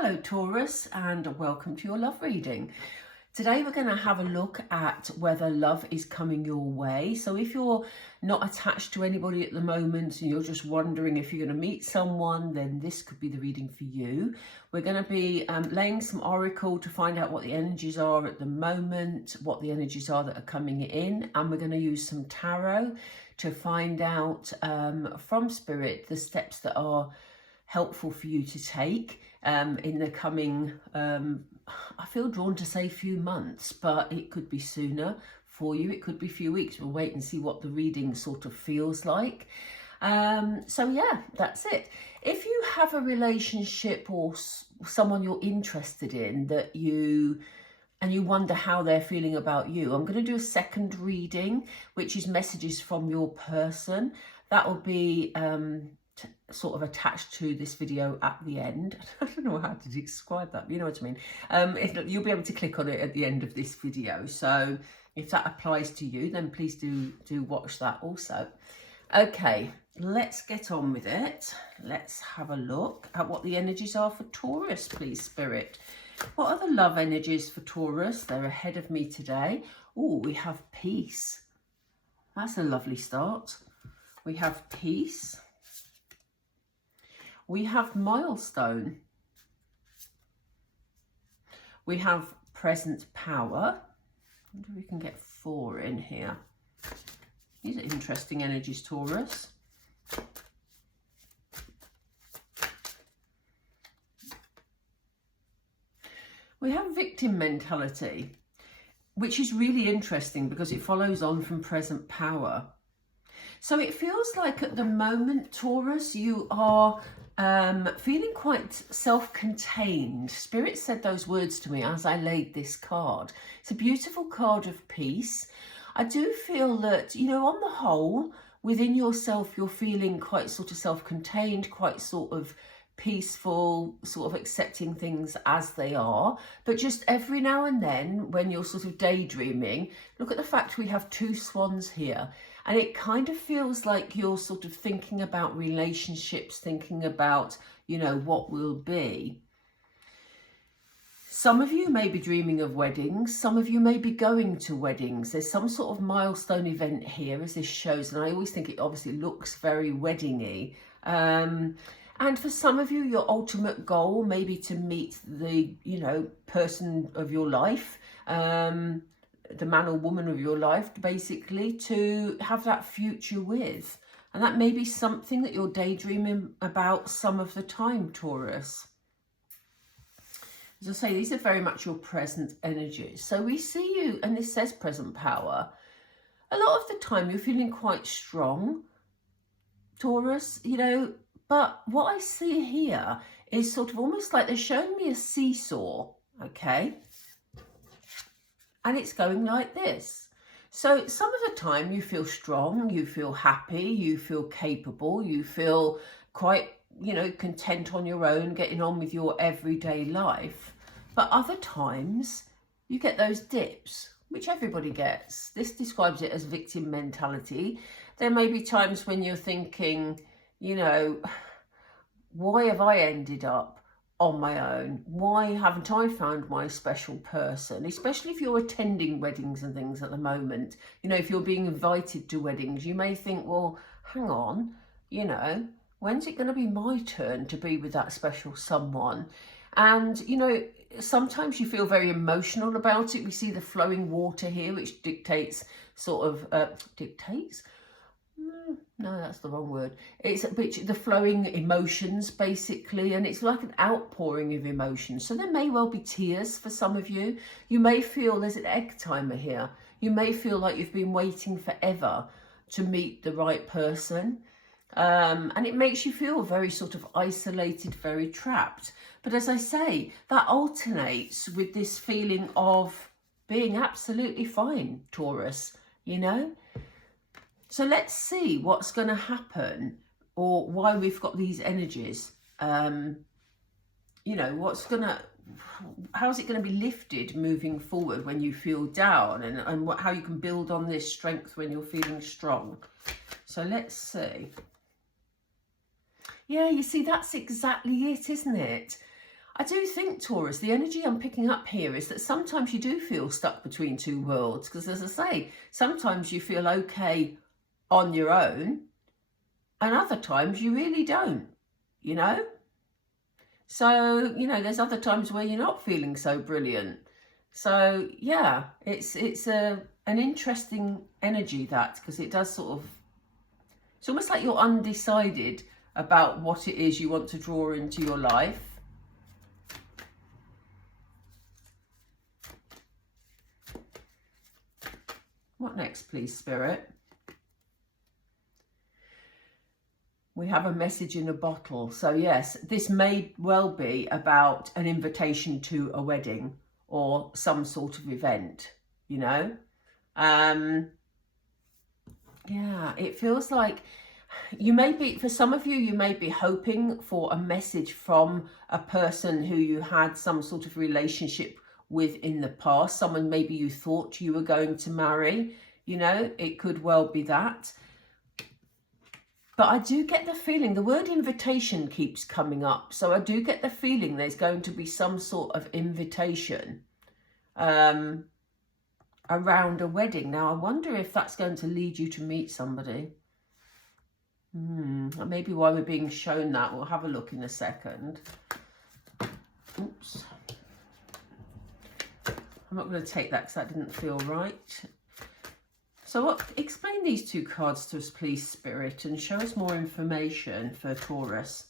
Hello Taurus, and welcome to your love reading. Today we're going to have a look at whether love is coming your way. So if you're not attached to anybody at the moment and you're just wondering if you're going to meet someone, then this could be the reading for you. We're going to be laying some oracle to find out what the energies are at the moment, what the energies are that are coming in, and we're going to use some tarot to find out from Spirit the steps that are helpful for you to take in the coming, I feel drawn to say few months, but it could be sooner for you. It could be a few weeks. We'll wait and see what the reading sort of feels like. So yeah, that's it. If you have a relationship or someone you're interested in that you wonder how they're feeling about you, I'm going to do a second reading, which is messages from your person. That will be sort of attached to this video at the end. I don't know how to describe that, but you know what I mean. You'll be able to click on it at the end of this video. So if that applies to you, then please do watch that also. Okay, let's get on with it. Let's have a look at what the energies are for Taurus, please, Spirit. What are the love energies for Taurus? They're ahead of me today. Oh, we have peace. That's a lovely start. We have peace. We have milestone. We have present power. I wonder if we can get 4 in here. These are interesting energies, Taurus. We have victim mentality, which is really interesting because it follows on from present power. So it feels like at the moment, Taurus, you are feeling quite self-contained. Spirit said those words to me as I laid this card. It's a beautiful card of peace. I do feel that, you know, on the whole, within yourself, you're feeling quite sort of self-contained, quite sort of peaceful, sort of accepting things as they are. But just every now and then, when you're sort of daydreaming, look at the fact we have 2 swans here. And it kind of feels like you're sort of thinking about relationships, thinking about, you know, what will be. Some of you may be dreaming of weddings. Some of you may be going to weddings. There's some sort of milestone event here, as this shows. And I always think it obviously looks very wedding-y. And for some of you, your ultimate goal may be to meet the, you know, person of your life, the man or woman of your life, basically, to have that future with. And that may be something that you're daydreaming about some of the time, Taurus. As I say, these are very much your present energies. So we see you, and this says present power. A lot of the time you're feeling quite strong, Taurus, you know, but what I see here is sort of almost like they're showing me a seesaw, okay? And it's going like this. So some of the time you feel strong, you feel happy, you feel capable, you feel quite, you know, content on your own, getting on with your everyday life. But other times you get those dips, which everybody gets. This describes it as victim mentality. There may be times when you're thinking, you know, why have I ended up on my own? Why haven't I found my special person? Especially if you're attending weddings and things at the moment. You know, if you're being invited to weddings, you may think, well, hang on, you know, when's it going to be my turn to be with that special someone? And, you know, sometimes you feel very emotional about it. We see the flowing water here, which dictates sort of, dictates? No, that's the wrong word. It's the flowing emotions, basically, and it's like an outpouring of emotions. So there may well be tears for some of you. You may feel there's an egg timer here. You may feel like you've been waiting forever to meet the right person. And it makes you feel very sort of isolated, very trapped. But as I say, that alternates with this feeling of being absolutely fine, Taurus, you know? So let's see what's going to happen, or why we've got these energies. You know, how's it going to be lifted moving forward when you feel down, and how you can build on this strength when you're feeling strong. So let's see. Yeah, you see, that's exactly it, isn't it? I do think, Taurus, the energy I'm picking up here is that sometimes you do feel stuck between two worlds. Because as I say, sometimes you feel okay on your own and other times you really don't, you know? So, you know, there's other times where you're not feeling so brilliant. So, yeah, it's an interesting energy, that, because it does sort of, it's almost like you're undecided about what it is you want to draw into your life. What next, please, Spirit? We have a message in a bottle. So yes, this may well be about an invitation to a wedding or some sort of event, you know? Yeah, it feels like you may be, for some of you, you may be hoping for a message from a person who you had some sort of relationship with in the past, someone maybe you thought you were going to marry, you know, it could well be that. But I do get the feeling, the word invitation keeps coming up, so I do get the feeling there's going to be some sort of invitation around a wedding. Now, I wonder if that's going to lead you to meet somebody. Maybe why we're being shown that. We'll have a look in a second. Oops. I'm not going to take that because that didn't feel right. So explain these two cards to us, please, Spirit, and show us more information for Taurus.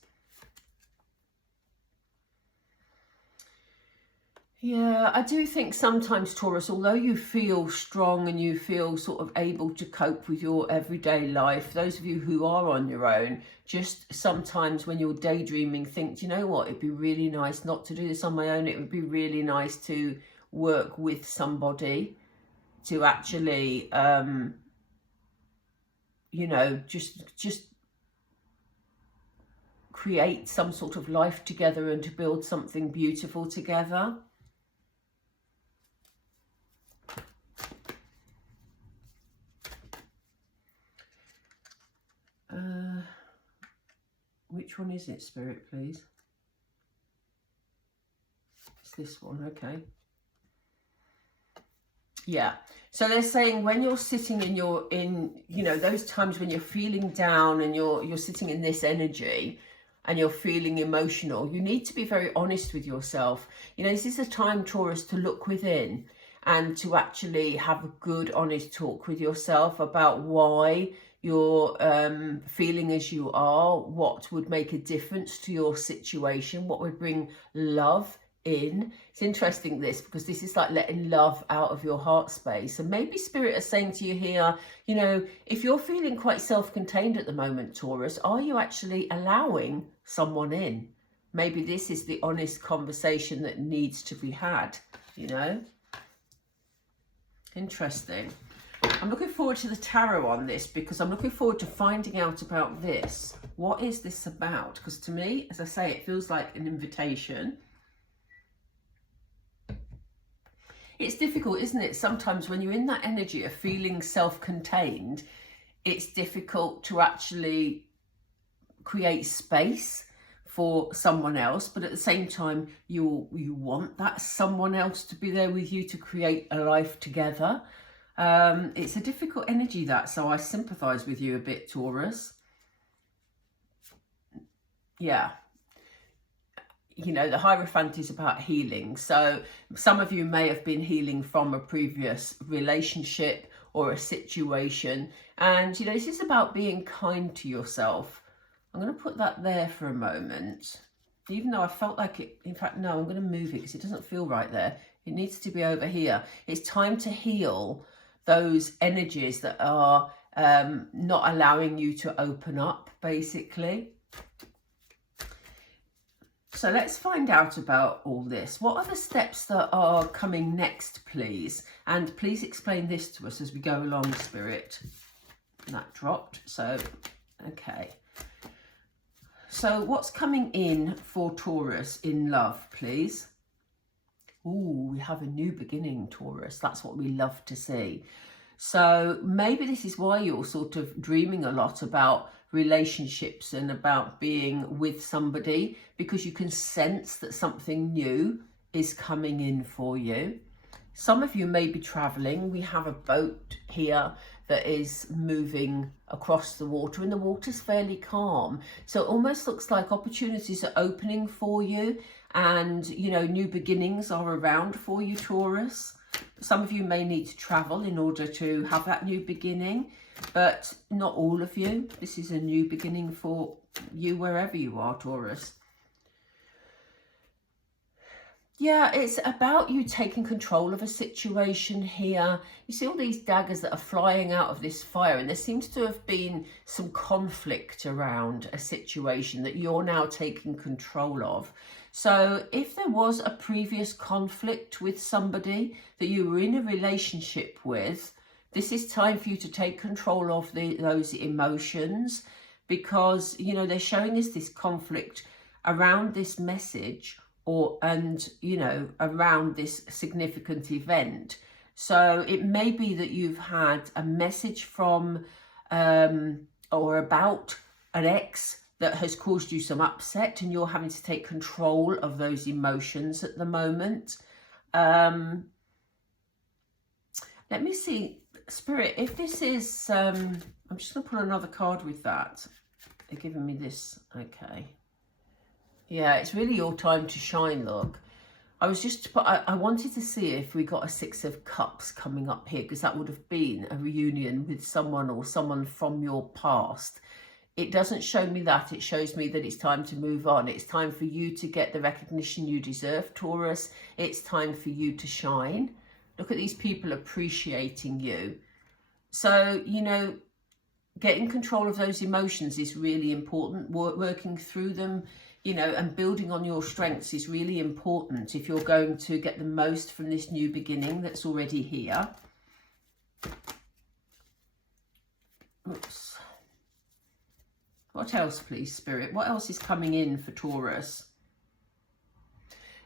Yeah, I do think sometimes, Taurus, although you feel strong and you feel sort of able to cope with your everyday life, those of you who are on your own, just sometimes when you're daydreaming, think, you know what, it'd be really nice not to do this on my own. It would be really nice to work with somebody to actually, you know, just create some sort of life together and to build something beautiful together. Which one is it, Spirit, please? It's this one, okay. Yeah, so they're saying when you're sitting in you know, those times when you're feeling down and you're sitting in this energy and you're feeling emotional, you need to be very honest with yourself. You know, this is a time, Taurus, to look within and to actually have a good, honest talk with yourself about why you're feeling as you are, what would make a difference to your situation, what would bring love in. It's interesting, this, because this is like letting love out of your heart space. And maybe Spirit is saying to you here, you know, if you're feeling quite self-contained at the moment, Taurus, are you actually allowing someone in? Maybe this is the honest conversation that needs to be had, you know. Interesting. I'm looking forward to the tarot on this because I'm looking forward to finding out about this. What is this about? Because to me, as I say, it feels like an invitation. It's difficult, isn't it? Sometimes when you're in that energy of feeling self-contained, it's difficult to actually create space for someone else, but at the same time, you want that someone else to be there with you to create a life together. It's a difficult energy, that, so I sympathize with you a bit, Taurus. Yeah. You know, the Hierophant is about healing. So some of you may have been healing from a previous relationship or a situation. And, you know, this is about being kind to yourself. I'm going to put that there for a moment. Even though I felt like it, in fact, no, I'm going to move it because it doesn't feel right there. It needs to be over here. It's time to heal those energies that are not allowing you to open up, basically. So let's find out about all this. What are the steps that are coming next, please? And please explain this to us as we go along, Spirit. And that dropped. So, okay. So what's coming in for Taurus in love, please? Ooh, we have a new beginning, Taurus. That's what we love to see. So maybe this is why you're sort of dreaming a lot about relationships and about being with somebody, because you can sense that something new is coming in for you. Some of you may be traveling. We have a boat here that is moving across the water, and the water's fairly calm. So it almost looks like opportunities are opening for you, and, you know, new beginnings are around for you, Taurus. Some of you may need to travel in order to have that new beginning, but not all of you. This is a new beginning for you wherever you are, Taurus. Yeah, it's about you taking control of a situation here. You see all these daggers that are flying out of this fire, and there seems to have been some conflict around a situation that you're now taking control of. So if there was a previous conflict with somebody that you were in a relationship with, this is time for you to take control of those emotions, because, you know, they're showing us this conflict around this message, and you know, around this significant event. So it may be that you've had a message from or about an ex that has caused you some upset, and you're having to take control of those emotions at the moment. Let me see, Spirit, if this is I'm just gonna put another card with that. They're giving me this. Okay. Yeah, it's really your time to shine, look. I wanted to see if we got a Six of Cups coming up here, because that would have been a reunion with someone or someone from your past. It doesn't show me that. It shows me that it's time to move on. It's time for you to get the recognition you deserve, Taurus. It's time for you to shine. Look at these people appreciating you. So, you know, getting control of those emotions is really important. Working through them, you know, and building on your strengths is really important if you're going to get the most from this new beginning that's already here. Oops. What else, please, Spirit? What else is coming in for Taurus?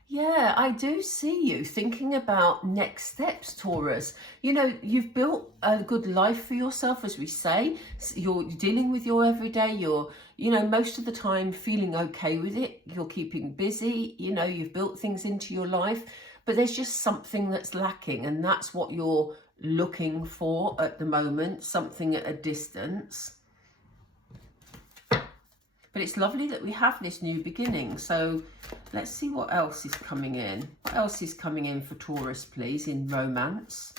Yeah, I do see you thinking about next steps, Taurus. You know, you've built a good life for yourself, as we say. You're dealing with your everyday. You're, you know, most of the time feeling okay with it. You're keeping busy. You know, you've built things into your life, but there's just something that's lacking, and that's what you're looking for at the moment, something at a distance. But it's lovely that we have this new beginning. So let's see what else is coming in. What else is coming in for Taurus, please, in romance?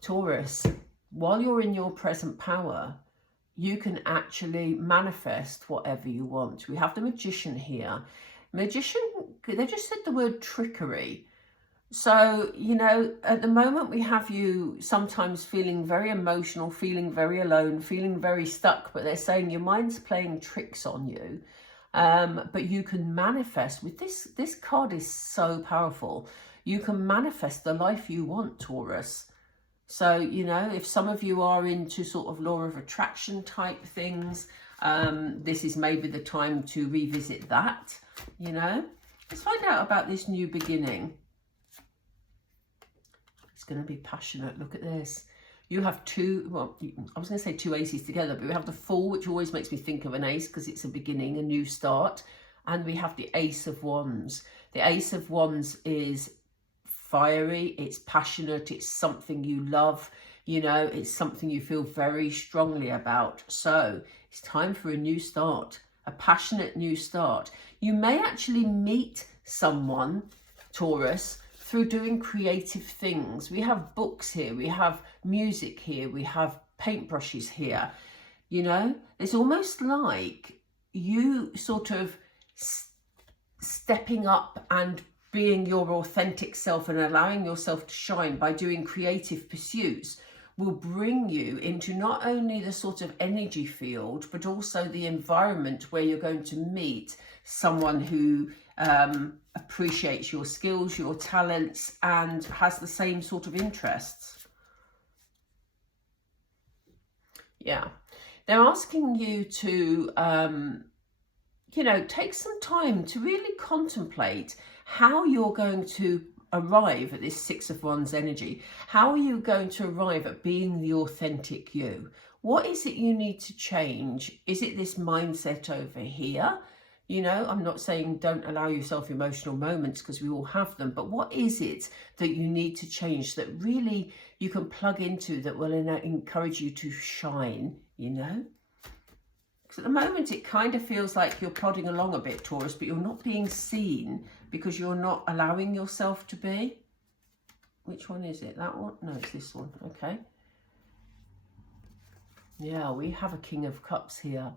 Taurus, while you're in your present power, you can actually manifest whatever you want. We have the Magician here. Magician, they just said the word trickery. So, you know, at the moment we have you sometimes feeling very emotional, feeling very alone, feeling very stuck, but they're saying your mind's playing tricks on you. But you can manifest with this card is so powerful. You can manifest the life you want, Taurus. So, you know, if some of you are into sort of law of attraction type things, this is maybe the time to revisit that, you know. Let's find out about this new beginning. It's going to be passionate. Look at this. You have two, well, I was going to say two aces together, but we have the Fool, which always makes me think of an ace because it's a beginning, a new start. And we have the Ace of Wands. The Ace of Wands is fiery, it's passionate, it's something you love, you know, it's something you feel very strongly about. So it's time for a new start, a passionate new start. You may actually meet someone, Taurus, through doing creative things. We have books here, we have music here, we have paintbrushes here. You know, it's almost like you sort of stepping up and being your authentic self and allowing yourself to shine by doing creative pursuits will bring you into not only the sort of energy field, but also the environment where you're going to meet someone who appreciates your skills, your talents, and has the same sort of interests. Yeah, they're asking you to, you know, take some time to really contemplate how you're going to arrive at this Six of Wands energy? How are you going to arrive at being the authentic you? What is it you need to change? Is it this mindset over here? You know, I'm not saying don't allow yourself emotional moments, because we all have them, but what is it that you need to change that really you can plug into that will encourage you to shine, you know? Because at the moment it kind of feels like you're plodding along a bit, Taurus, but you're not being seen because you're not allowing yourself to be. Which one is it? That one? No, it's this one. Okay. Yeah, we have a King of Cups here.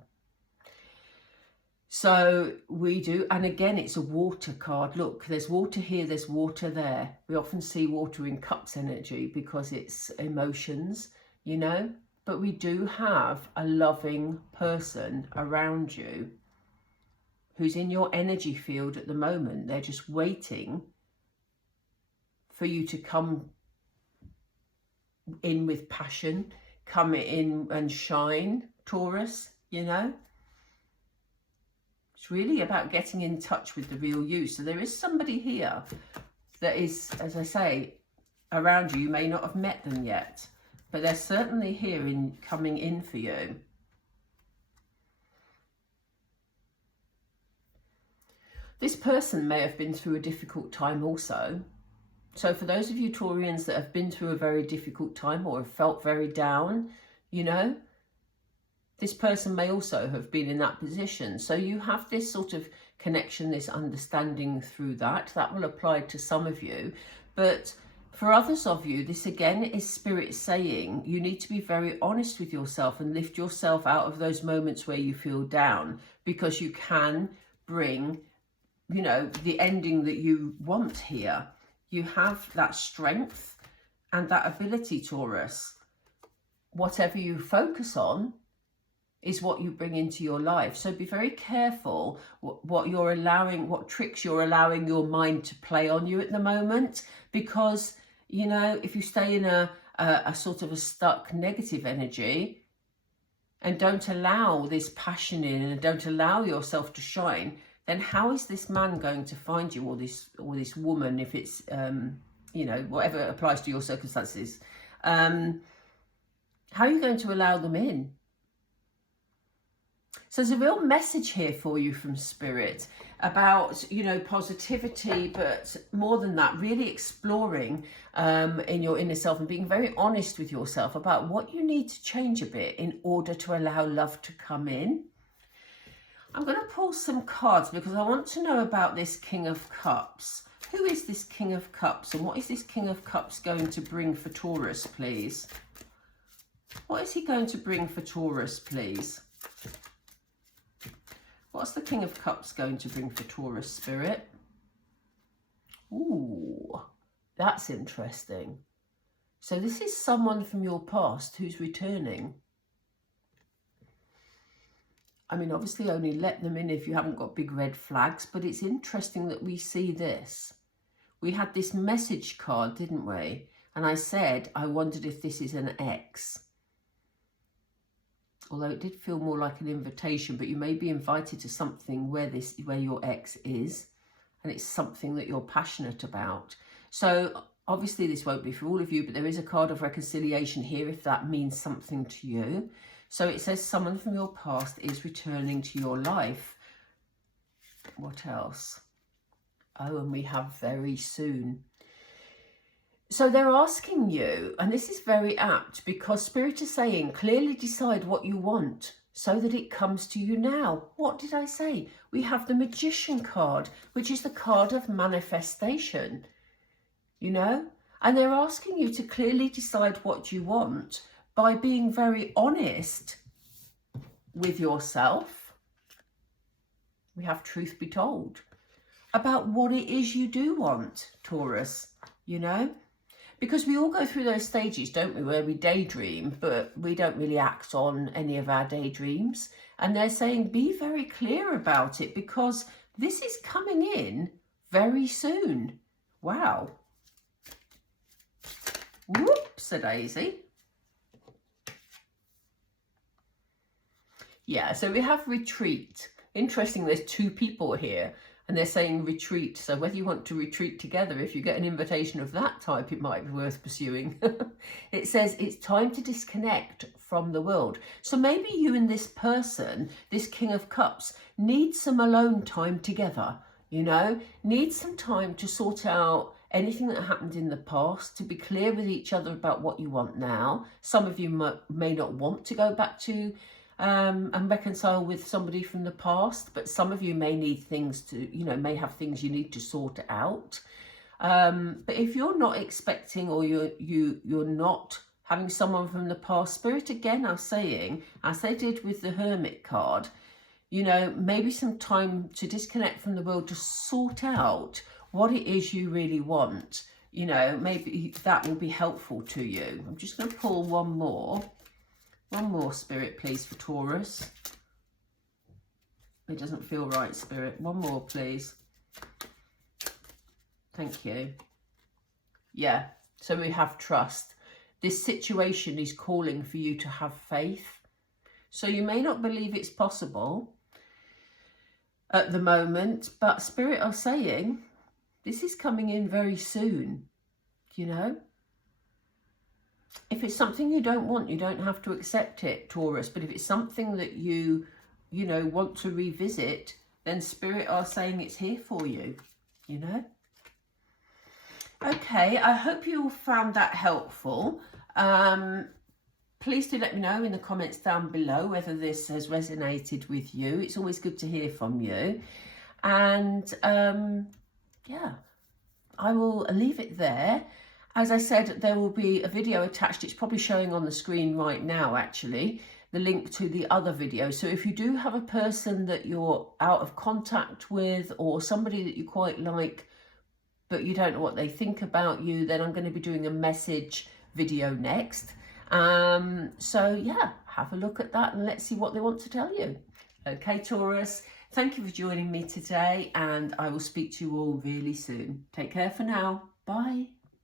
So we do, and again, it's a water card. Look, there's water here, there's water there. We often see water in cups energy because it's emotions, you know, but we do have a loving person around you who's in your energy field at the moment. They're just waiting for you to come in with passion, come in and shine, Taurus, you know. It's really about getting in touch with the real you. So there is somebody here that is, as I say, around you. You may not have met them yet, but they're certainly here in coming in for you. This person may have been through a difficult time also. So for those of you Taurians that have been through a very difficult time or have felt very down, you know, this person may also have been in that position. So you have this sort of connection, this understanding through that. That will apply to some of you. But for others of you, this again is Spirit saying you need to be very honest with yourself and lift yourself out of those moments where you feel down, because you can bring, you know, the ending that you want here. You have that strength and that ability, Taurus. Whatever you focus on is what you bring into your life. So be very careful what you're allowing, what tricks you're allowing your mind to play on you at the moment. Because, you know, if you stay in a sort of a stuck negative energy and don't allow this passion in and don't allow yourself to shine, then how is this man going to find you, or this woman, if it's, you know, whatever applies to your circumstances? How are you going to allow them in? So there's a real message here for you from Spirit about, you know, positivity, but more than that, really exploring in your inner self and being very honest with yourself about what you need to change a bit in order to allow love to come in. I'm going to pull some cards because I want to know about this King of Cups. Who is this King of Cups, and what is this King of Cups going to bring for Taurus, please? What is he going to bring for Taurus, please? What's the King of Cups going to bring for Taurus, Spirit? Ooh, that's interesting. So this is someone from your past who's returning. I mean, obviously only let them in if you haven't got big red flags, but it's interesting that we see this. We had this message card, didn't we? And I said, I wondered if this is an ex. Although it did feel more like an invitation, but you may be invited to something where your ex is, and it's something that you're passionate about. So obviously this won't be for all of you, but there is a card of reconciliation here if that means something to you. So it says someone from your past is returning to your life. What else? Oh, and we have very soon. So they're asking you, and this is very apt because Spirit is saying, clearly decide what you want so that it comes to you now. What did I say? We have the Magician card, which is the card of manifestation, you know, and they're asking you to clearly decide what you want by being very honest with yourself. We have truth be told about what it is you do want, Taurus, you know. Because we all go through those stages, don't we, where we daydream, but we don't really act on any of our daydreams. And they're saying, be very clear about it because this is coming in very soon. Wow. Whoops-a-daisy. Yeah, so we have retreat. Interesting, there's two people here. And they're saying retreat. So whether you want to retreat together, if you get an invitation of that type, it might be worth pursuing. It says it's time to disconnect from the world. So maybe you and this person, this King of Cups, need some alone time together, you know, need some time to sort out anything that happened in the past, to be clear with each other about what you want now. Some of you may not want to go back to and reconcile with somebody from the past, but some of you may need things to, you know, may have things you need to sort out. But if you're not expecting, or you're not having someone from the past, Spirit again are saying, as they did with the Hermit card, you know, maybe some time to disconnect from the world, to sort out what it is you really want. You know, maybe that will be helpful to you. I'm just going to pull one more, Spirit, please, for Taurus. It doesn't feel right, Spirit. One more, please. Thank you. Yeah, so we have trust. This situation is calling for you to have faith. So you may not believe it's possible at the moment, but Spirit are saying this is coming in very soon, you know. If it's something you don't want, you don't have to accept it, Taurus. But if it's something that you know, want to revisit, then Spirit are saying it's here for you, you know. Okay, I hope you all found that helpful. Please do let me know in the comments down below whether this has resonated with you. It's always good to hear from you. And yeah, I will leave it there. As I said, there will be a video attached. It's probably showing on the screen right now, actually, the link to the other video. So if you do have a person that you're out of contact with, or somebody that you quite like, but you don't know what they think about you, then I'm going to be doing a message video next. So yeah, have a look at that and let's see what they want to tell you. Okay, Taurus, thank you for joining me today, and I will speak to you all really soon. Take care for now. Bye.